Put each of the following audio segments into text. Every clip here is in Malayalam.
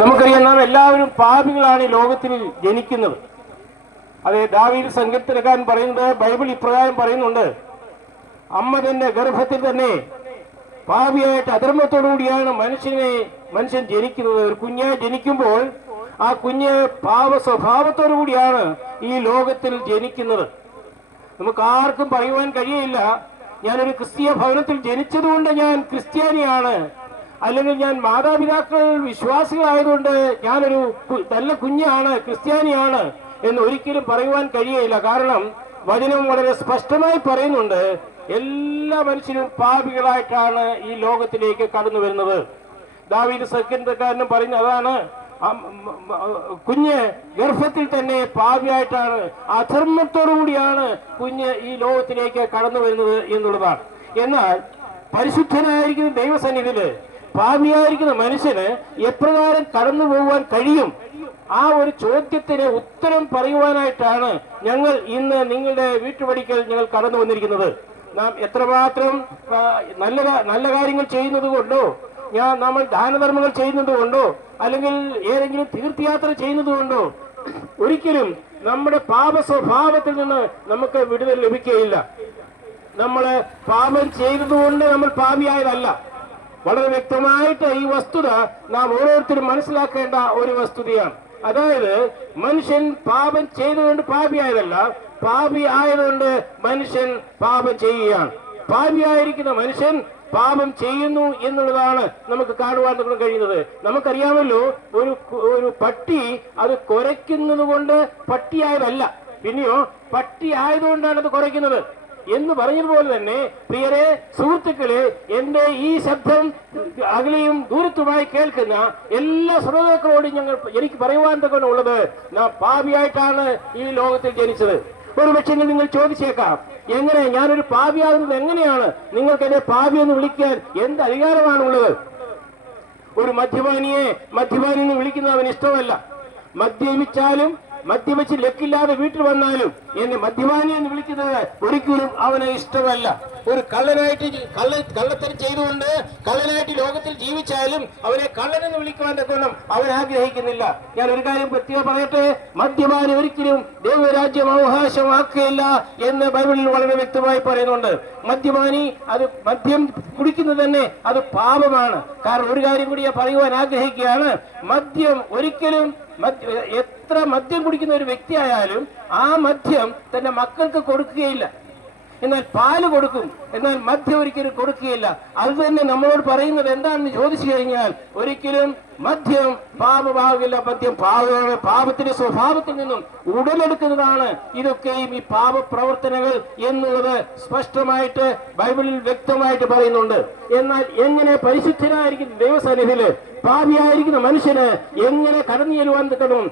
നമുക്കറിയാം, നാം എല്ലാവരും പാപികളാണ് ഈ ലോകത്തിൽ ജനിക്കുന്നത്. അതെ, ദാവീദ് സങ്കീർത്തനക്കാരൻ പറയുന്നത്, ബൈബിൾ ഇപ്രകാരം പറയുന്നുണ്ട്, അമ്മ തന്റെ ഗർഭത്തിൽ തന്നെ പാപിയായിട്ട് അധർമ്മത്തോടുകൂടിയാണ് മനുഷ്യൻ ജനിക്കുന്നത്. ഒരു കുഞ്ഞായി ജനിക്കുമ്പോൾ ആ കുഞ്ഞ് പാപ സ്വഭാവത്തോടു കൂടിയാണ് ഈ ലോകത്തിൽ ജനിക്കുന്നത്. നമുക്ക് ആർക്കും പറയുവാൻ കഴിയില്ല, ഞാനൊരു ക്രിസ്തീയ ഭവനത്തിൽ ജനിച്ചതുകൊണ്ട് ഞാൻ ക്രിസ്ത്യാനിയാണ്, അല്ലെങ്കിൽ ഞാൻ മാതാപിതാക്കൾ വിശ്വാസികളായതുകൊണ്ട് ഞാനൊരു നല്ല കുഞ്ഞാണ്, ക്രിസ്ത്യാനിയാണ് എന്ന് ഒരിക്കലും പറയുവാൻ കഴിയില്ല. കാരണം വചനം വളരെ സ്പഷ്ടമായി പറയുന്നുണ്ട്, എല്ലാ മനുഷ്യരും പാപികളായിട്ടാണ് ഈ ലോകത്തിലേക്ക് കടന്നു വരുന്നത്. ദാവീദ് സങ്കീർത്തനക്കാരനും പറയുന്നത് അതാണ്, കുഞ്ഞ് ഗർഭത്തിൽ തന്നെ പാപിയായിട്ടാണ്, അധർമ്മത്തോടുകൂടിയാണ് കുഞ്ഞ് ഈ ലോകത്തിലേക്ക് കടന്നു വരുന്നത് എന്നുള്ളതാണ്. എന്നാൽ പരിശുദ്ധനായിരിക്കുന്ന ദൈവസന്നിധിയില് പാപിയായിരിക്കുന്ന മനുഷ്യന് എപ്രകാരം കടന്നു പോകുവാൻ കഴിയും? ആ ഒരു ചോദ്യത്തിന് ഉത്തരം പറയുവാനായിട്ടാണ് ഞങ്ങൾ ഇന്ന് നിങ്ങളുടെ വീട്ടുപടിക്കൽ ഞങ്ങൾ കടന്നു വന്നിരിക്കുന്നത്. നാം എത്രമാത്രം നല്ല കാര്യങ്ങൾ ചെയ്യുന്നത് കൊണ്ടോ, നമ്മൾ ദാനധർമ്മങ്ങൾ ചെയ്യുന്നത് കൊണ്ടോ, അല്ലെങ്കിൽ ഏതെങ്കിലും തീർത്ഥയാത്ര ചെയ്യുന്നത് കൊണ്ടോ ഒരിക്കലും നമ്മുടെ പാപ സ്വഭാവത്തിൽ നിന്ന് നമുക്ക് വിടുതൽ ലഭിക്കുകയില്ല. നമ്മള് പാപം ചെയ്തതുകൊണ്ട് നമ്മൾ പാപിയായതല്ല. വളരെ വ്യക്തമായിട്ട് ഈ വസ്തുത നാം ഓരോരുത്തരും മനസ്സിലാക്കേണ്ട ഒരു വസ്തുതയാണ്. അതായത് മനുഷ്യൻ പാപം ചെയ്തുകൊണ്ട് പാപിയായതല്ല, പാപി ആയതുകൊണ്ട് മനുഷ്യൻ പാപം ചെയ്യുകയാണ്. പാപിയായിരിക്കുന്ന മനുഷ്യൻ പാപം ചെയ്യുന്നു എന്നുള്ളതാണ് നമുക്ക് കാണുവാൻ കഴിയുന്നത്. നമുക്കറിയാമല്ലോ, ഒരു പട്ടി അത് കുരയ്ക്കുന്നത് കൊണ്ട് പട്ടിയായതല്ല, പിന്നെയോ പട്ടി ആയതുകൊണ്ടാണ് അത് കുരയ്ക്കുന്നത് എന്ന് പറഞ്ഞതുപോലെ തന്നെ, പ്രിയരെ സുഹൃത്തുക്കളെ, എന്റെ ഈ ശബ്ദം അകലെയും ദൂരത്തുമായി കേൾക്കുന്ന എല്ലാ ശ്രോതാക്കളോടും എനിക്ക് പറയുവാൻ തന്നെ ഉള്ളത്, നാം പാപിയായിട്ടാണ് ഈ ലോകത്തിൽ ജനിച്ചത്. ഒരു പക്ഷേ നിങ്ങൾ ചോദിച്ചേക്കാം, എങ്ങനെ ഞാനൊരു പാപിയാകുന്നത് എങ്ങനെയാണ്? നിങ്ങൾക്ക് എന്നെ പാപി എന്ന് വിളിക്കാൻ എന്ത് അധികാരമാണുള്ളത്? ഒരു മദ്യപാനി എന്ന് വിളിക്കുന്നത് അവന് ഇഷ്ടമല്ല. മദ്യപിച്ചാലും മദ്യപിച്ച് ലക്കില്ലാതെ വീട്ടിൽ വന്നാലും എന്നെ മദ്യപാനി എന്ന് വിളിക്കുന്നത് ഒരിക്കലും അവന് ഇഷ്ടമല്ല. ഒരു കള്ളത്തരം ചെയ്തുകൊണ്ട് കള്ളനായിട്ട് ലോകത്തിൽ ജീവിച്ചാലും അവനെ കള്ളനെന്ന് വിളിക്കുവാൻ തക്കണം അവൻ ആഗ്രഹിക്കുന്നില്ല. ഞാൻ ഒരു കാര്യം പ്രത്യേകം പറയട്ടെ, മദ്യപാനി ഒരിക്കലും ദൈവരാജ്യം അവകാശമാക്കുകയില്ല എന്ന് ബൈബിളിൽ വളരെ വ്യക്തമായി പറയുന്നുണ്ട്. മദ്യം കുടിക്കുന്നത് തന്നെ അത് പാപമാണ്. കാരണം ഒരു കാര്യം കൂടി ഞാൻ പറയുവാൻ ആഗ്രഹിക്കുകയാണ്, മദ്യം ഒരിക്കലും എത്ര മദ്യം കുടിക്കുന്ന ഒരു വ്യക്തിയായാലും ആ മദ്യം തന്റെ മക്കൾക്ക് കൊടുക്കുകയില്ല. എന്നാൽ പാല് കൊടുക്കും, എന്നാൽ മദ്യം ഒരിക്കലും കൊടുക്കുകയില്ല. അത് തന്നെ നമ്മളോട് പറയുന്നത് എന്താണെന്ന് ചോദിച്ചു കഴിഞ്ഞാൽ, ഒരിക്കലും മദ്യം പാപമാകില്ല. മദ്യം പാപമാണ്, പാപത്തിന്റെ സ്വഭാവത്തിൽ നിന്നും ഉടലെടുക്കുന്നതാണ് ഇതൊക്കെയും ഈ പാപപ്രവർത്തനങ്ങൾ എന്നുള്ളത് സ്പഷ്ടമായിട്ട് ബൈബിളിൽ വ്യക്തമായിട്ട് പറയുന്നുണ്ട്. എന്നാൽ എങ്ങനെ പരിശുദ്ധനായിരിക്കുന്ന ദൈവസന്നിധിയില് പാപിയായിരിക്കുന്ന മനുഷ്യന് എങ്ങനെ കടന്നു ചെല്ലുവാൻ തക്കണം?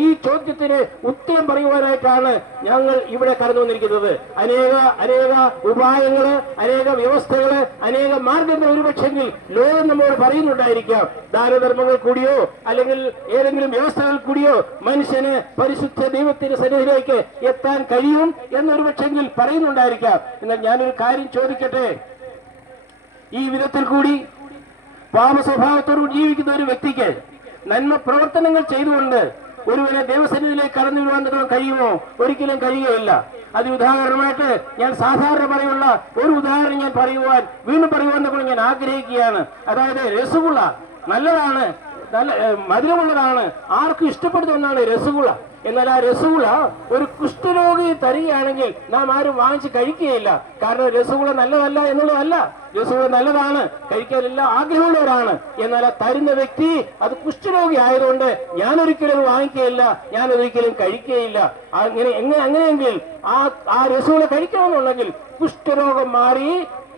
ഈ ചോദ്യത്തിന് ഉത്തരം പറയുവാനായിട്ടാണ് ഞങ്ങൾ ഇവിടെ കടന്നു വന്നിരിക്കുന്നത്. അനേക ഉപായങ്ങള്, അനേക വ്യവസ്ഥകള്, അനേക മാർഗങ്ങൾ ഒരുപക്ഷെങ്കിൽ ലോകം നമ്മോട് പറയുന്നുണ്ടായിരിക്കാം. ദാനധർമ്മങ്ങൾ കൂടിയോ അല്ലെങ്കിൽ ഏതെങ്കിലും വ്യവസ്ഥകൾ കൂടിയോ മനുഷ്യന് പരിശുദ്ധ ദൈവത്തിന്റെ സന്നിധിയിലേക്ക് എത്താൻ കഴിയും എന്നൊരു പക്ഷെങ്കിൽ പറയുന്നുണ്ടായിരിക്കാം. എന്നാൽ ഞാനൊരു കാര്യം ചോദിക്കട്ടെ, ഈ വിധത്തിൽ കൂടി പാപ സ്വഭാവത്തോടു ജീവിക്കുന്ന ഒരു വ്യക്തിക്ക് നന്മ പ്രവർത്തനങ്ങൾ ചെയ്തുകൊണ്ട് ഒരുവനെ ദൈവസന്നിധിയിലേക്ക് കടന്നു വിടുവാൻ കഴിയുമോ? ഒരിക്കലും കഴിയുകയില്ല. അതിന് ഉദാഹരണമായിട്ട് ഞാൻ സാധാരണ പറയുന്ന ഒരു ഉദാഹരണം ഞാൻ വീണ്ടും പറയുവാൻ ഞാൻ ആഗ്രഹിക്കുകയാണ്. അതായത് രസഗുള നല്ലതാണ്, നല്ല മധുരമുള്ളതാണ്, ആർക്കും ഇഷ്ടപ്പെടുന്ന ഒന്നാണ് രസഗുള. എന്നാൽ ആ രസഗുള ഒരു കുഷ്ഠരോഗി തരികയാണെങ്കിൽ നാം ആരും വാങ്ങിച്ച് കഴിക്കുകയില്ല. കാരണം രസഗുള നല്ലതല്ല എന്നുള്ളതല്ല, രസഗുള നല്ലതാണ്, കഴിക്കാനെല്ലാം ആഗ്രഹമുള്ളവരാണ്. എന്നാൽ ആ തരുന്ന വ്യക്തി അത് കുഷ്ഠരോഗി ആയതുകൊണ്ട് ഞാനൊരിക്കലും വാങ്ങിക്കുകയില്ല, ഞാനൊരിക്കലും കഴിക്കുകയില്ല. അങ്ങനെയെങ്കിൽ ആ രസഗുള കഴിക്കണമെന്നുണ്ടെങ്കിൽ കുഷ്ഠരോഗം മാറി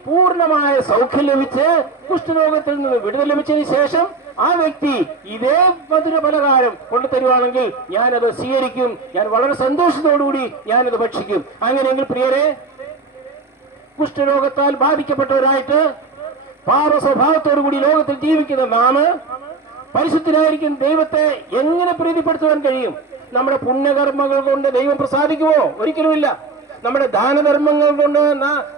പൂർണ്ണമായ സൗഖ്യം ലഭിച്ച് കുഷ്ഠരോഗത്തിൽ നിന്ന് വിടുതൽ ലഭിച്ചതിന് ശേഷം ആ വ്യക്തി ഇതേ മധുര പലഹാരം കൊണ്ടു തരുവാണെങ്കിൽ ഞാനത് സ്വീകരിക്കും, ഞാൻ വളരെ സന്തോഷത്തോടുകൂടി ഞാനത് ഭക്ഷിക്കും. അങ്ങനെയെങ്കിൽ പ്രിയരെ, കുഷ്ഠരോഗത്താൽ ബാധിക്കപ്പെട്ടവരായിട്ട് പാപ സ്വഭാവത്തോടുകൂടി ലോകത്തിൽ ജീവിക്കുന്ന നാം പരിശുദ്ധനായിരിക്കും ദൈവത്തെ എങ്ങനെ പ്രീതിപ്പെടുത്തുവാൻ കഴിയും? നമ്മുടെ പുണ്യകർമ്മങ്ങൾ കൊണ്ട് ദൈവം പ്രസാദിക്കുമോ? ഒരിക്കലുമില്ല. നമ്മുടെ ദാനധർമ്മങ്ങൾ കൊണ്ട്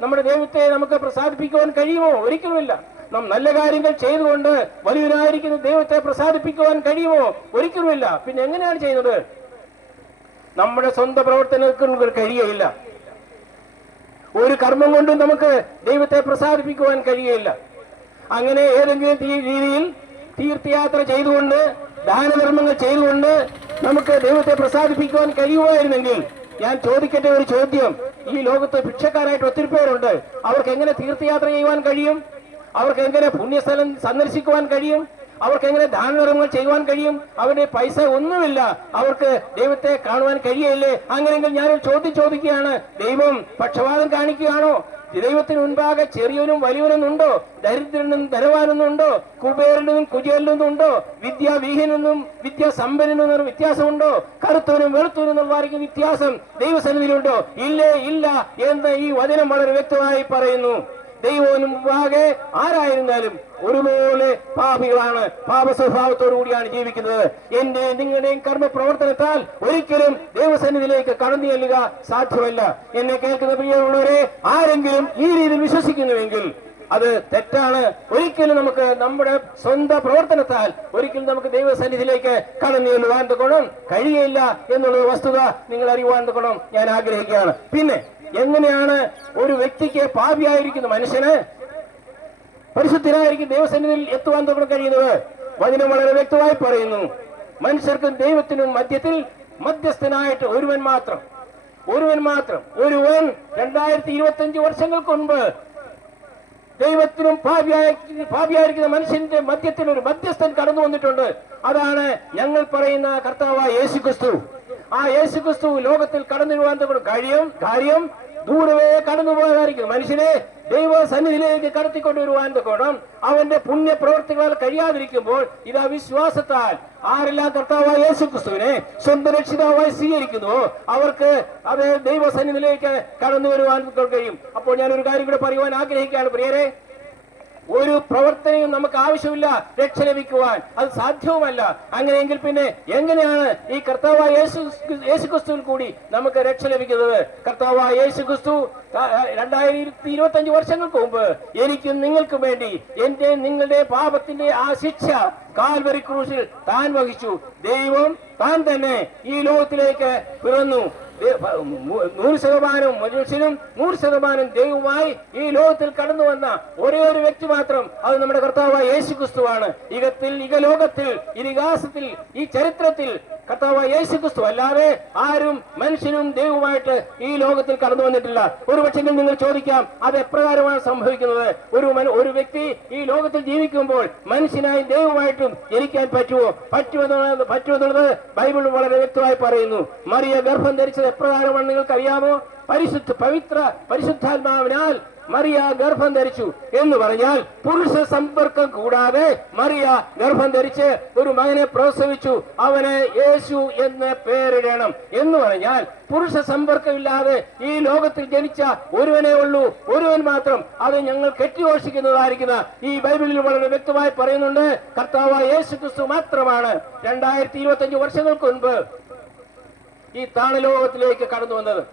നമ്മുടെ ദൈവത്തെ നമുക്ക് പ്രസാദിപ്പിക്കുവാൻ കഴിയുമോ? ഒരിക്കലുമില്ല. നാം നല്ല കാര്യങ്ങൾ ചെയ്തുകൊണ്ട് വലിയവനായിരിക്കുന്ന ദൈവത്തെ പ്രസാദിപ്പിക്കുവാൻ കഴിയുമോ? ഒരിക്കലുമില്ല. പിന്നെ എങ്ങനെയാണ് ചെയ്യുന്നത്? നമ്മുടെ സ്വന്തം പ്രവർത്തനങ്ങൾക്ക് കഴിയുകയില്ല. ഒരു കർമ്മം കൊണ്ടും നമുക്ക് ദൈവത്തെ പ്രസാദിപ്പിക്കുവാൻ കഴിയുകയില്ല. അങ്ങനെ ഏതെങ്കിലും രീതിയിൽ തീർത്ഥയാത്ര ചെയ്തുകൊണ്ട് ദാനധർമ്മങ്ങൾ ചെയ്തുകൊണ്ട് നമുക്ക് ദൈവത്തെ പ്രസാദിപ്പിക്കുവാൻ കഴിയുമായിരുന്നെങ്കിൽ, ഞാൻ ചോദിക്കട്ടെ ഒരു ചോദ്യം. ഈ ലോകത്ത് ഭിക്ഷക്കാരായിട്ട് ഒത്തിരി പേരുണ്ട്. അവർക്ക് എങ്ങനെ തീർത്ഥയാത്ര ചെയ്യുവാൻ കഴിയും? അവർക്ക് എങ്ങനെ പുണ്യസ്ഥലം സന്ദർശിക്കുവാൻ കഴിയും? അവർക്ക് എങ്ങനെ ദാനധർമ്മങ്ങൾ ചെയ്യുവാൻ കഴിയും? അവരുടെ പൈസ ഒന്നുമില്ല, അവർക്ക് ദൈവത്തെ കാണുവാൻ കഴിയയില്ലേ? അങ്ങനെയെങ്കിൽ ഞാനൊരു ചോദ്യം ചോദിക്കുകയാണ്, ദൈവം പക്ഷപാതം കാണിക്കുകയാണോ? ദൈവത്തിന് മുൻപാകെ ചെറിയവനും വലിയവനും ഉണ്ടോ? ദരിദ്രനും ധനവാനെന്നും ഉണ്ടോ? കുബേരനും കുചേലനും ഉണ്ടോ? വിദ്യാവിഹീനെന്നും വിദ്യാസമ്പന്നനും വ്യത്യാസമുണ്ടോ? കറുത്തവനും വെളുത്തവനും എന്നുള്ള വ്യത്യാസം ദൈവസന്നിധിയിലുണ്ടോ? ഇല്ലേ, ഇല്ല എന്ന് ഈ വചനം വളരെ വ്യക്തമായി പറയുന്നു. ദൈവവും മുമ്പാകെ ആരായിരുന്നാലും ഒരുപോലെ പാപികളാണ്, പാപ സ്വഭാവത്തോടു കൂടിയാണ് ജീവിക്കുന്നത്. എന്റെ നിങ്ങളുടെയും കർമ്മ പ്രവർത്തനത്താൽ ഒരിക്കലും ദൈവസന്നിധിയിലേക്ക് കടന്നു ചെല്ലുക സാധ്യമല്ല. എന്നെ കേൾക്കുന്ന പ്രിയമുള്ളവരെ, ആരെങ്കിലും ഈ രീതിയിൽ വിശ്വസിക്കുന്നുവെങ്കിൽ അത് തെറ്റാണ്. ഒരിക്കലും നമുക്ക് നമ്മുടെ സ്വന്തം പ്രവർത്തനത്താൽ ഒരിക്കലും നമുക്ക് ദൈവസന്നിധിയിലേക്ക് കടന്നു ചെല്ലുവാൻ തക്കണം കഴിയില്ല എന്നുള്ള വസ്തുത നിങ്ങൾ അറിയുവാൻ തക്കണം ഞാൻ ആഗ്രഹിക്കുകയാണ്. പിന്നെ എങ്ങനെയാണ് ഒരു വ്യക്തിക്ക്, പാപിയായിരിക്കുന്ന മനുഷ്യന് പരിശുദ്ധനായിരിക്കും ദൈവസന്നിധിയിൽ എത്തുവാൻ തുടങ്ങാൻ കഴിയുന്നത്? വചനം വളരെ വ്യക്തമായി പറയുന്നു, മനുഷ്യർക്കും ദൈവത്തിനും മധ്യത്തിൽ മധ്യസ്ഥനായിട്ട് ഒരുവൻ മാത്രം. ഒരുവൻ 2025 വർഷങ്ങൾക്ക് മുൻപ് ദൈവത്തിനും പാപിയായിരിക്കുന്ന മനുഷ്യന്റെ മധ്യത്തിൽ ഒരു മധ്യസ്ഥൻ കടന്നു വന്നിട്ടുണ്ട്. അതാണ് ഞങ്ങൾ പറയുന്ന കർത്താവായ യേശുക്രിസ്തു. ആ യേശുക്രിസ്തു ലോകത്തിൽ കടന്നു വരുവാൻ കാര്യം ദൂരവേ കടന്നു പോകാതിരിക്കും മനുഷ്യനെ ദൈവ സന്നിധിയിലേക്ക് കടത്തിക്കൊണ്ടുവരുവാൻ തക്കോണം അവന്റെ പുണ്യ പ്രവർത്തികളാൽ കഴിയാതിരിക്കുമ്പോൾ ഇതാ വിശ്വാസത്താൽ ആരെല്ലാം കർത്താവായ യേശുക്രിസ്തുവിനെ സ്വന്തം രക്ഷിതാവായി സ്വീകരിക്കുന്നുവോ അവർക്ക് അത് ദൈവ സന്നിധിയിലേക്ക് കടന്നു വരുവാൻ കഴിയും. അപ്പോൾ ഞാൻ ഒരു കാര്യം കൂടെ പറയുവാൻ ആഗ്രഹിക്കുകയാണ് പ്രിയരെ. ഒരു പ്രവർത്തനയും നമുക്ക് ആവശ്യമില്ല രക്ഷ ലഭിക്കുവാൻ, അത് സാധ്യവുമല്ല. അങ്ങനെയെങ്കിൽ പിന്നെ എങ്ങനെയാണ് ഈ കർത്താവായ യേശുക്രിസ്തുവിൽ കൂടി നമുക്ക് രക്ഷ ലഭിക്കുന്നത്? കർത്താവായ യേശുക്രിസ്തു 2025 വർഷങ്ങൾക്ക് മുമ്പ് എനിക്കും നിങ്ങൾക്കും വേണ്ടി എന്റെ നിങ്ങളുടെ പാപത്തിന്റെ ആ ശിക്ഷ കാൽവരി ക്രൂശിൽ താൻ വഹിച്ചു. ദൈവം താൻ തന്നെ ഈ ലോകത്തിലേക്ക് പിറന്നു. 100% മനുഷ്യനും 100% ദൈവവുമായി ഈ ലോകത്തിൽ കടന്നു വന്ന ഒരേ ഒരു വ്യക്തി മാത്രം, അത് നമ്മുടെ കർത്താവായ യേശുക്രിസ്തുവാണ്. ഇഹലോകത്തിൽ ഇതിഹാസത്തിൽ ഈ ചരിത്രത്തിൽ കർത്താവായ യേശുക്രിസ്തു അല്ലാതെ ആരും മനുഷ്യനും ദൈവവുമായിട്ട് ഈ ലോകത്തിൽ കടന്നു വന്നിട്ടില്ല. ഒരു പക്ഷേ നിങ്ങൾ ചോദിക്കാം, അത് എപ്രകാരമാണ് സംഭവിക്കുന്നത്? ഒരു വ്യക്തി ഈ ലോകത്തിൽ ജീവിക്കുമ്പോൾ മനുഷ്യനായി ദൈവമായിട്ടും ജനിക്കാൻ പറ്റുമെന്നുള്ളത് ബൈബിൾ വളരെ വ്യക്തമായി പറയുന്നു. മറിയ ഗർഭം ധരിച്ചത് എപ്രകാരമാണ് നിങ്ങൾക്ക് അറിയാമോ? പരിശുദ്ധാത്മാവിനാൽ മറിയ ഗർഭം ധരിച്ചു എന്ന് പറഞ്ഞാൽ പുരുഷ സമ്പർക്കം കൂടാതെ മറിയ ഗർഭം ധരിച്ച് ഒരു മകനെ പ്രസവിച്ചു. അവന് യേശു എന്ന് പേരിടണം എന്ന് പറഞ്ഞാൽ പുരുഷ സമ്പർക്കമില്ലാതെ ഈ ലോകത്തിൽ ജനിച്ച ഒരുവനേ ഉള്ളൂ, ഒരുവൻ മാത്രം. അത് ഞങ്ങൾ കെട്ടിഘോഷിക്കുന്നതായിരിക്കുന്ന ഈ ബൈബിളിൽ വളരെ വ്യക്തമായി പറയുന്നുണ്ട്. കർത്താവായ യേശുക്രിസ്തു മാത്രമാണ് 2025 വർഷങ്ങൾക്ക് മുൻപ് ഈ താണലോകത്തിലേക്ക് കടന്നു വന്നത്.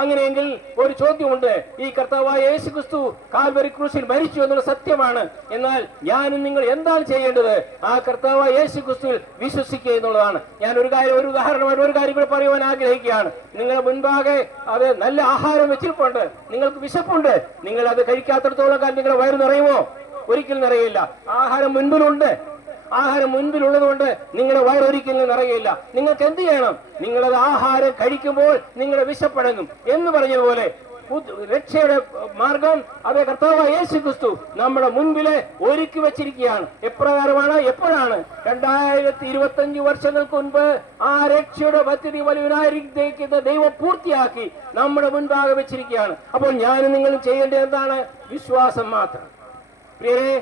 അങ്ങനെയെങ്കിൽ ഒരു ചോദ്യമുണ്ട്, ഈ കർത്താവായ യേശുക്രിസ്തു കാൽവരി ക്രൂശിൽ മരിച്ചു എന്നുള്ള സത്യമാണ്. എന്നാൽ ഞാനും നിങ്ങൾ എന്താണ് ചെയ്യേണ്ടത്? ആ കർത്താവായ യേശുക്രിസ്തുവിൽ വിശ്വസിക്കുക എന്നുള്ളതാണ്. ഞാൻ ഒരു ഉദാഹരണമായിട്ട് ഒരു കാര്യം കൂടെ പറയുവാൻ ആഗ്രഹിക്കുകയാണ്. നിങ്ങളുടെ മുൻപാകെ അത് നല്ല ആഹാരം വെച്ചിരിപ്പുണ്ട്, നിങ്ങൾക്ക് വിശപ്പുണ്ട്, നിങ്ങൾ അത് കഴിക്കാത്തിടത്തോളം കാലം നിങ്ങളുടെ വയറ് നിറയുമോ? ഒരിക്കലും നിറയില്ല. ആഹാരം മുൻപിലുള്ളത് കൊണ്ട് നിങ്ങളുടെ വയറൊരിക്കലും നിറയില്ല. നിങ്ങൾക്ക് എന്ത് ചെയ്യണം? നിങ്ങളത് ആഹാരം കഴിക്കുമ്പോൾ നിങ്ങളുടെ വിശപ്പടങ്ങും എന്ന് പറഞ്ഞതുപോലെ രക്ഷയുടെ മാർഗം അത് കർത്താവായ യേശുക്രിസ്തു നമ്മുടെ മുൻപിലെ ഒരുക്കി വെച്ചിരിക്കുകയാണ്. എപ്രകാരമാണ്? എപ്പോഴാണ്? 2025 വർഷങ്ങൾക്ക് മുൻപ് ആ രക്ഷയുടെ പദ്ധതി വലിയവനായിരിക്കുന്ന ദൈവം പൂർത്തിയാക്കി നമ്മുടെ മുൻപാകെ വെച്ചിരിക്കുകയാണ്. അപ്പോൾ ഞാനും നിങ്ങളും ചെയ്യേണ്ടത് എന്താണ്? വിശ്വാസം മാത്രം. പ്രിയരെ,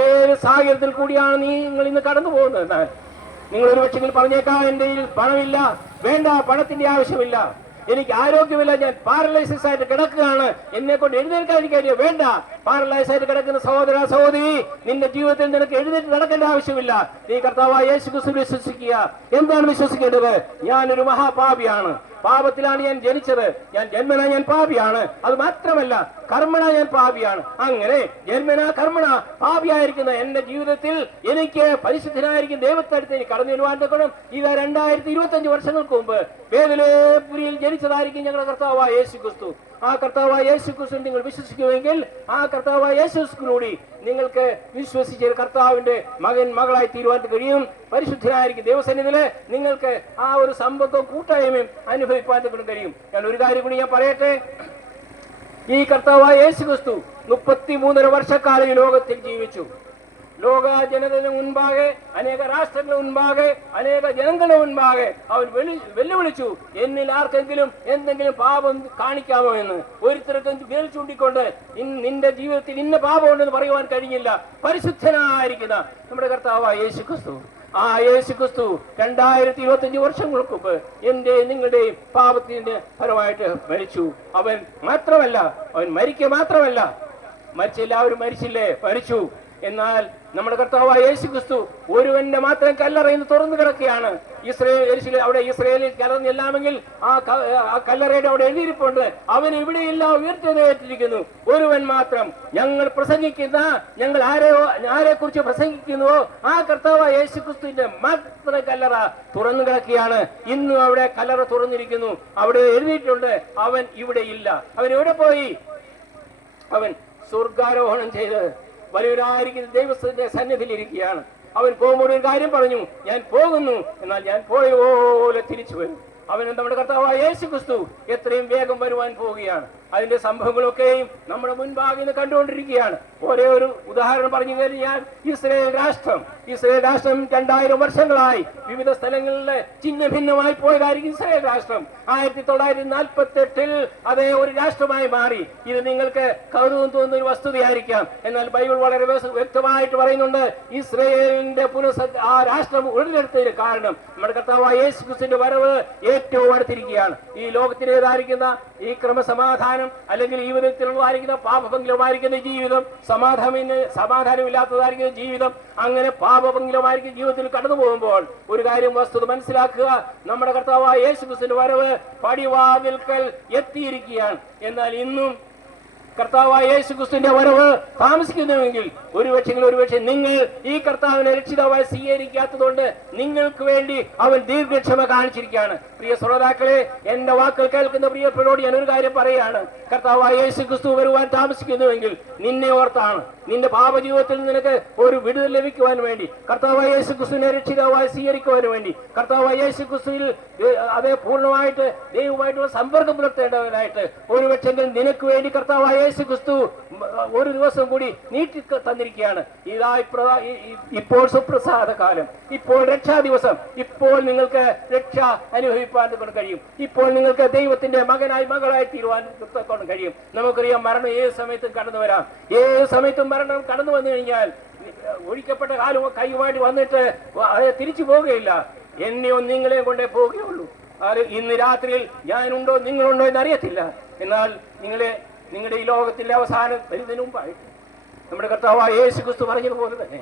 ഏത് സാഹചര്യത്തിൽ കൂടിയാണ് നിങ്ങൾ ഇന്ന് കടന്നു പോകുന്നത്? നിങ്ങൾ ഒരു പക്ഷെങ്കിൽ പറഞ്ഞേക്കാം, എന്റെ പണമില്ല, വേണ്ട, പണത്തിന്റെ ആവശ്യമില്ല, എനിക്ക് ആരോഗ്യമില്ല, ഞാൻ പാരലൈസിസ് ആയിട്ട് കിടക്കുകയാണ്, എന്നെ കൊണ്ട് എഴുന്നേൽക്കാതിരിക്കാൻ വേണ്ട, പാരലൈസ് ആയിട്ട് കിടക്കുന്ന സഹോദര സഹോദരി, നിന്റെ ജീവിതത്തിൽ നിനക്ക് എഴുന്നേറ്റ് നടക്കേണ്ട ആവശ്യമില്ല. നീ കർത്താവായ യേശു ക്രിസ്തുവിൽ വിശ്വസിക്കുക. എന്താണ് വിശ്വസിക്കേണ്ടത്? ഞാനൊരു മഹാപാപിയാണ്, പാപത്തിലാണ് ഞാൻ ജനിച്ചത്, ഞാൻ ജന്മന ഞാൻ പാപിയാണ്. അത് മാത്രമല്ല കർമ്മണ ഞാൻ പാപിയാണ്. അങ്ങനെ ജന്മന കർമ്മണ പാപിയായിരിക്കുന്ന എന്റെ ജീവിതത്തിൽ എനിക്ക് പരിശുദ്ധനായിരിക്കും ദൈവത്തടുത്ത് എനിക്ക് കടന്നു വരുവാൻ തക്കണം. ഇത് 2025 വർഷങ്ങൾക്ക് മുമ്പ് ബേഥലേഹേമിൽ ജനിച്ചതായിരിക്കും ഞങ്ങളുടെ കർത്താവായ യേശു ക്രിസ്തു. ആ കർത്താവായ യേശു ക്രിസ്തു നിങ്ങൾ വിശ്വസിക്കുമെങ്കിൽ ആ കർത്താവായ യേശു ക്രിസ്തുവിലൂടെ നിങ്ങൾക്ക് വിശ്വസിച്ച് കർത്താവിന്റെ മകൻ മകളായി തീരുവാൻ കഴിയും. പരിശുദ്ധനായിരിക്കും ദൈവസന്നിധിയില് നിങ്ങൾക്ക് ആ ഒരു സമ്പത്തും കൂട്ടായ്മയും അനുഭവിപ്പാൻ കഴിയും. ഞാൻ ഒരു കാര്യം കൂടി ഞാൻ പറയട്ടെ. ഈ കർത്താവായ യേശു ക്രിസ്തു 33 വർഷക്കാലം ഈ ലോകത്തിൽ ജീവിച്ചു. ലോക ജനതയുടെ മുൻപാകെ, അനേക രാഷ്ട്രങ്ങളുടെ മുൻപാകെ, അനേക ജനങ്ങളുടെ മുൻപാകെ അവൻ വെല്ലുവിളിച്ചു, എന്നിൽ ആർക്കെങ്കിലും എന്തെങ്കിലും പാപം കാണിക്കാമോ എന്ന്. ഒരുത്തർക്കും വിരൽ ചൂണ്ടിക്കൊണ്ട് നിന്റെ ജീവിതത്തിൽ ഇന്ന പാപമുണ്ടെന്ന് പറയുവാൻ കഴിഞ്ഞില്ല. പരിശുദ്ധനായിരിക്കുന്ന നമ്മുടെ കർത്താവായ യേശു ക്രിസ്തു, ആ യേശു ക്രിസ്തു 2025 വർഷങ്ങൾക്ക് മുമ്പ് എന്റെ നിങ്ങളുടെയും പാപത്തിന്റെ ഫലമായിട്ട് മരിച്ചു. അവൻ മാത്രമല്ല, അവൻ മരിക്കുക മാത്രമല്ല, മരിച്ചെല്ലാവരും മരിച്ചില്ലേ, മരിച്ചു. എന്നാൽ നമ്മുടെ കർത്താവായ യേശു ക്രിസ്തു ഒരുവന്റെ മാത്രം കല്ലറയിൽ തുറന്നു കിടക്കുകയാണ്. അവിടെ ഇസ്രയേലിൽ കലർന്നില്ലാമെങ്കിൽ ആ കല്ലറയുടെ അവിടെ എഴുതിയിരിപ്പുണ്ട്, അവൻ ഇവിടെയില്ല, ഉയർത്തെഴുന്നേറ്റിരിക്കുന്നു. ഒരുവൻ മാത്രം ഞങ്ങൾ പ്രസംഗിക്കുന്ന, ഞങ്ങൾ ആരെ കുറിച്ച് പ്രസംഗിക്കുന്നുവോ ആ കർത്താവായ യേശു ക്രിസ്തുവിന്റെ മാത്രം കല്ലറ തുറന്നു കിടക്കുകയാണ്. ഇന്നും അവിടെ കല്ലറ തുറന്നിരിക്കുന്നു. അവിടെ എഴുതിയിട്ടുണ്ട്, അവൻ ഇവിടെ ഇല്ല. അവൻ എവിടെ പോയി? അവൻ സ്വർഗാരോഹണം ചെയ്ത് വലിയവരായിരിക്കുന്ന ദൈവത്തിന്റെ സന്നിധിയിൽ ഇരിക്കുകയാണ്. അവൻ പോകുമ്പോൾ ഒരു കാര്യം പറഞ്ഞു, ഞാൻ പോകുന്നു, എന്നാൽ ഞാൻ പോയ പോലെ തിരിച്ചു വരും. അവൻ നമ്മുടെ കർത്താവായ യേശു ക്രിസ്തു എത്രയും വേഗം വരുവാൻ പോവുകയാണ്. അതിന്റെ സംഭവങ്ങളൊക്കെയും നമ്മുടെ മുൻപാകെ നിന്ന് കണ്ടുകൊണ്ടിരിക്കുകയാണ്. ഒരേ ഒരു ഉദാഹരണം പറഞ്ഞു കഴിഞ്ഞാൽ ഇസ്രയേൽ രാഷ്ട്രം 2000 വർഷങ്ങളായി വിവിധ സ്ഥലങ്ങളിൽ ചിഹ്ന ഭിന്നമായി പോയതായിരിക്കും ഇസ്രയേൽ രാഷ്ട്രം. 1948 അതേ ഒരു രാഷ്ട്രമായി മാറി. ഇത് നിങ്ങൾക്ക് കൗതുകം തോന്നുന്ന ഒരു വസ്തുതയായിരിക്കാം. എന്നാൽ ബൈബിൾ വളരെ വ്യക്തമായിട്ട് പറയുന്നുണ്ട്, ഇസ്രയേലിന്റെ ആ രാഷ്ട്രം ഉടലെടുത്തതിന് കാരണം നമ്മുടെ കർത്താവായ യേശു ക്രിസ്തുവിന്റെ വരവ് ഏറ്റവും അടുത്തിരിക്കുകയാണ്. ഈ ലോകത്തിലേതായിരിക്കുന്ന ഈ ക്രമസമാധാനം അല്ലെങ്കിൽ ഈ വിധത്തിലുള്ളതായിരിക്കുന്ന പാപഭംഗിലമായിരിക്കുന്ന ജീവിതം, സമാധാനമില്ലാത്തതായിരിക്കുന്ന ജീവിതം, അങ്ങനെ പാപഭംഗിലമായിരിക്കുന്ന ജീവിതത്തിൽ കടന്നു പോകുമ്പോൾ ഒരു കാര്യം വസ്തുത മനസ്സിലാക്കുക, നമ്മുടെ കർത്താവായ യേശു ക്രിസ്തുവിന്റെ വരവ് പടിവാതിൽക്കൽ എത്തിയിരിക്കുകയാണ്. എന്നാൽ ഇന്നും കർത്താവായ യേശു ക്രിസ്തുവിന്റെ വരവ് താമസിക്കുന്നുവെങ്കിൽ ഒരുപക്ഷെ നിങ്ങൾ ഈ കർത്താവിനെ രക്ഷിതാവായി സ്വീകരിക്കാത്തതുകൊണ്ട് നിങ്ങൾക്ക് വേണ്ടി അവൻ ദീർഘക്ഷമ കാണിച്ചിരിക്കുകയാണ്. പ്രിയ ശ്രോതാക്കളെ, എന്റെ വാക്കുകൾ കേൾക്കുന്ന പ്രിയപ്പെട്ടവരോട് ഞാൻ ഒരു കാര്യം പറയുകയാണ്. കർത്താവായ യേശു ക്രിസ്തു വരുവാൻ താമസിക്കുന്നുവെങ്കിൽ നിന്നെ ഓർത്താണ്, നിന്റെ പാപജീവിതത്തിൽ നിനക്ക് ഒരു വിടുതൽ ലഭിക്കുവാൻ വേണ്ടി, കർത്താവായ യേശു ക്രിസ്തുവിനെ രക്ഷിതാവായി സ്വീകരിക്കുവാൻ വേണ്ടി, കർത്താവായ യേശു ക്രിസ്തുവിൽ അതേ പൂർണ്ണമായിട്ട് ദൈവമായിട്ടുള്ള സമ്പർക്കം പുലർത്തേണ്ടവനായിട്ട് ഒരുപക്ഷെ നിനക്ക് വേണ്ടി കർത്താവായ യേശു ക്രിസ്തു ഒരു ദിവസം കൂടി നീട്ടി തന്നിരിക്കുകയാണ്. ഇതാ ഇപ്പോൾ സുപ്രസാദ കാലം, ഇപ്പോൾ രക്ഷാ ദിവസം, ഇപ്പോൾ നിങ്ങൾക്ക് രക്ഷ അനുഭവിപ്പാൻ കഴിയും. ഇപ്പോൾ നിങ്ങൾക്ക് ദൈവത്തിന്റെ മകനായി മകളായി തീരുവാൻ കഴിയും. നമുക്കറിയാം, മരണം ഏത് സമയത്തും കടന്നു വരാം. ഏത് സമയത്തും മരണം കടന്നു വന്നു കഴിഞ്ഞാൽ ഒഴിക്കപ്പെട്ട കാലം കൈയുമായിട്ട് വന്നിട്ട് തിരിച്ചു പോവുകയില്ല. എന്നെയോ നിങ്ങളെയും കൊണ്ടേ പോവുകയുള്ളൂ. അത് ഇന്ന് രാത്രിയിൽ ഞാനുണ്ടോ നിങ്ങളുണ്ടോ എന്നറിയത്തില്ല. എന്നാൽ നിങ്ങളുടെ ഈ ലോകത്തിന്റെ അവസാനം വരുന്നതിന് മുമ്പായിട്ട് നമ്മുടെ കർത്താവായ യേശു ക്രിസ്തു പറഞ്ഞതുപോലെ തന്നെ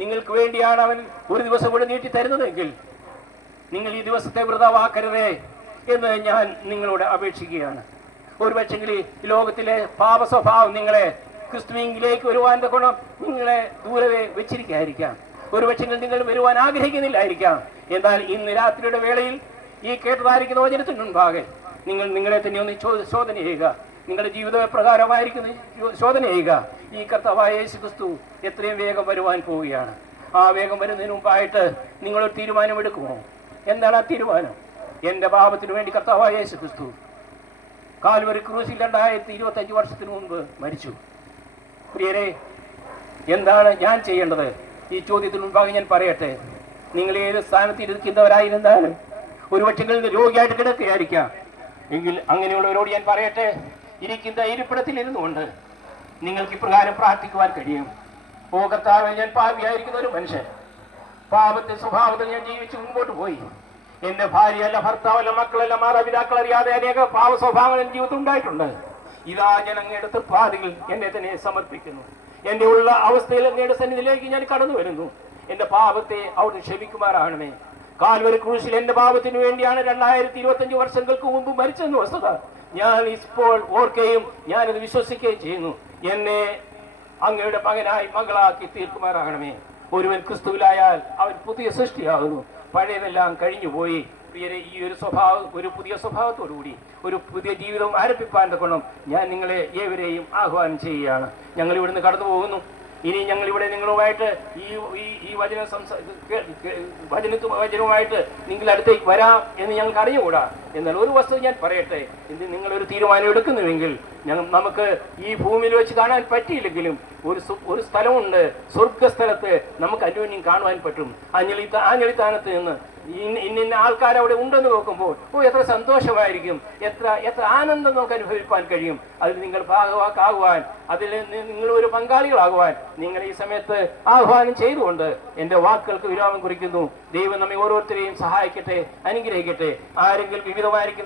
നിങ്ങൾക്ക് വേണ്ടിയാണ് അവൻ ഒരു ദിവസം കൂടെ നീട്ടി തരുന്നതെങ്കിൽ നിങ്ങൾ ഈ ദിവസത്തെ വൃഥാവാക്കരുതേ എന്ന് ഞാൻ നിങ്ങളോട് അപേക്ഷിക്കുകയാണ്. ഒരുപക്ഷെങ്കിൽ ഈ ലോകത്തിലെ പാപ സ്വഭാവം നിങ്ങളെ ക്രിസ്തുവിലേക്ക് വരുവാൻ്റെ ഗുണം നിങ്ങളെ ദൂരവേ വെച്ചിരിക്കായിരിക്കാം. ഒരുപക്ഷെങ്കിൽ നിങ്ങൾ വരുവാൻ ആഗ്രഹിക്കുന്നില്ലായിരിക്കാം. എന്നാൽ ഇന്ന് രാത്രിയുടെ വേളയിൽ ഈ കേട്ടതായിരിക്കുന്ന വചനത്തിന് മുൻപാകെ നിങ്ങളെ തന്നെ ഒന്ന് ശോധന ചെയ്യുക. നിങ്ങളുടെ ജീവിതം എപ്രകാരമായിരിക്കുന്ന ശോധന ചെയ്യുക. ഈ കർത്താവായ യേശു ക്രിസ്തു എത്രയും വേഗം വരുവാൻ പോവുകയാണ്. ആ വേഗം വരുന്നതിന് മുമ്പായിട്ട് നിങ്ങളൊരു തീരുമാനമെടുക്കുമോ? എന്താണ് ആ തീരുമാനം? എൻ്റെ പാപത്തിനു വേണ്ടി കർത്താവായ യേശു ക്രിസ്തു കാൽവരി ക്രൂസിൽ 2025 വർഷത്തിന് മുൻപ് മരിച്ചു. പ്രിയരെ, എന്താണ് ഞാൻ ചെയ്യേണ്ടത്? ഈ ചോദ്യത്തിന് മുൻപാകെ ഞാൻ പറയട്ടെ. നിങ്ങൾ ഏത് സ്ഥാനത്ത് ഇരിക്കുന്നവരായിരുന്നാലും ഒരുപക്ഷെ രോഗിയായിട്ട് കിടക്കുകയായിരിക്കാം. എങ്കിൽ അങ്ങനെയുള്ളവരോട് ഞാൻ പറയട്ടെ, ഇരിക്കുന്ന ഇരിപ്പിടത്തിൽ ഇരുന്നുകൊണ്ട് നിങ്ങൾക്ക് ഇപ്രകാരം പ്രാർത്ഥിക്കുവാൻ കഴിയും. ഓ കർത്താവേ, ഞാൻ പാപിയായിരിക്കുന്ന ഒരു മനുഷ്യൻ, പാപത്തെ സ്വഭാവത്തിൽ ഞാൻ ജീവിച്ച് മുമ്പോട്ട് പോയി. എന്റെ ഭാര്യയല്ല, ഭർത്താവല്ല, മക്കളല്ല, മാതാപിതാക്കൾ അറിയാതെ അനേക പാപ സ്വഭാവങ്ങൾ എൻ്റെ ജീവിതത്തിൽ ഉണ്ടായിട്ടുണ്ട്. ഇതാ ഞാൻ അങ്ങയുടെ തൃപ്പാദികൾ എന്നെ തന്നെ സമർപ്പിക്കുന്നു. എന്റെ ഉള്ള അവസ്ഥയിൽ അങ്ങയുടെ സന്നിധിയിലേക്ക് ഞാൻ കടന്നു വരുന്നു. എന്റെ പാപത്തെ അവിടുന്ന് ക്ഷമിക്കുമാറാണമേ. കാൽവരി ക്രൂശിൽ എന്റെ പാപത്തിന് വേണ്ടിയാണ് 2025 വർഷങ്ങൾക്ക് മുമ്പ് മരിച്ചെന്ന് വസ്തുത ഞാൻ ഇപ്പോൾ ഓർക്കുകയും ഞാനത് വിശ്വസിക്കുകയും ചെയ്യുന്നു. എന്നെ അങ്ങയുടെ മകനായി മകളാക്കി തീർക്കുമാറാകണമേ. ഒരുവൻ ക്രിസ്തുവിലായാൽ അവൻ പുതിയ സൃഷ്ടിയാകുന്നു, പഴയതെല്ലാം കഴിഞ്ഞുപോയി. പ്രിയരെ, ഈ ഒരു പുതിയ സ്വഭാവത്തോടുകൂടി ഒരു പുതിയ ജീവിതം ആരംഭിപ്പാൻ തക്കണം ഞാൻ നിങ്ങളെ ഏവരെയും ആഹ്വാനം ചെയ്യുകയാണ്. ഞങ്ങൾ ഇവിടുന്ന് കടന്നു പോകുന്നു. ഇനി ഞങ്ങൾ ഇവിടെ നിങ്ങളുമായിട്ട് ഈ വചനവുമായിട്ട് നിങ്ങളുടെ അടുത്തേക്ക് വരാം എന്ന് ഞങ്ങൾക്ക് അറിഞ്ഞുകൂടാ. എന്നാൽ ഒരു വസ്തു ഞാൻ പറയട്ടെ, ഇത് നിങ്ങളൊരു തീരുമാനം എടുക്കുന്നുവെങ്കിൽ നമുക്ക് ഈ ഭൂമിയിൽ വെച്ച് കാണാൻ പറ്റിയില്ലെങ്കിലും ഒരു സ്ഥലമുണ്ട്, സ്വർഗസ്ഥലത്ത് നമുക്ക് അന്യോന്യം കാണുവാൻ പറ്റും. ആഞ്ഞളിത്താനത്ത് നിന്ന് ഇന്ന ആൾക്കാർ അവിടെ ഉണ്ടെന്ന് നോക്കുമ്പോൾ എത്ര സന്തോഷമായിരിക്കും, എത്ര ആനന്ദം നമുക്ക് അനുഭവിക്കാൻ കഴിയും. അതിൽ നിങ്ങൾ ഭാഗവാക്കാകുവാൻ, അതിൽ നിങ്ങൾ ഒരു പങ്കാളികളാകുവാൻ നിങ്ങൾ ഈ സമയത്ത് ആഹ്വാനം ചെയ്തുകൊണ്ട് എൻ്റെ വാക്കുകൾക്ക് വിരാമം കുറിക്കുന്നു. ദൈവം നമ്മെ ഓരോരുത്തരെയും സഹായിക്കട്ടെ, അനുഗ്രഹിക്കട്ടെ. ആരെങ്കിലും വിവിധമായിരിക്കുന്ന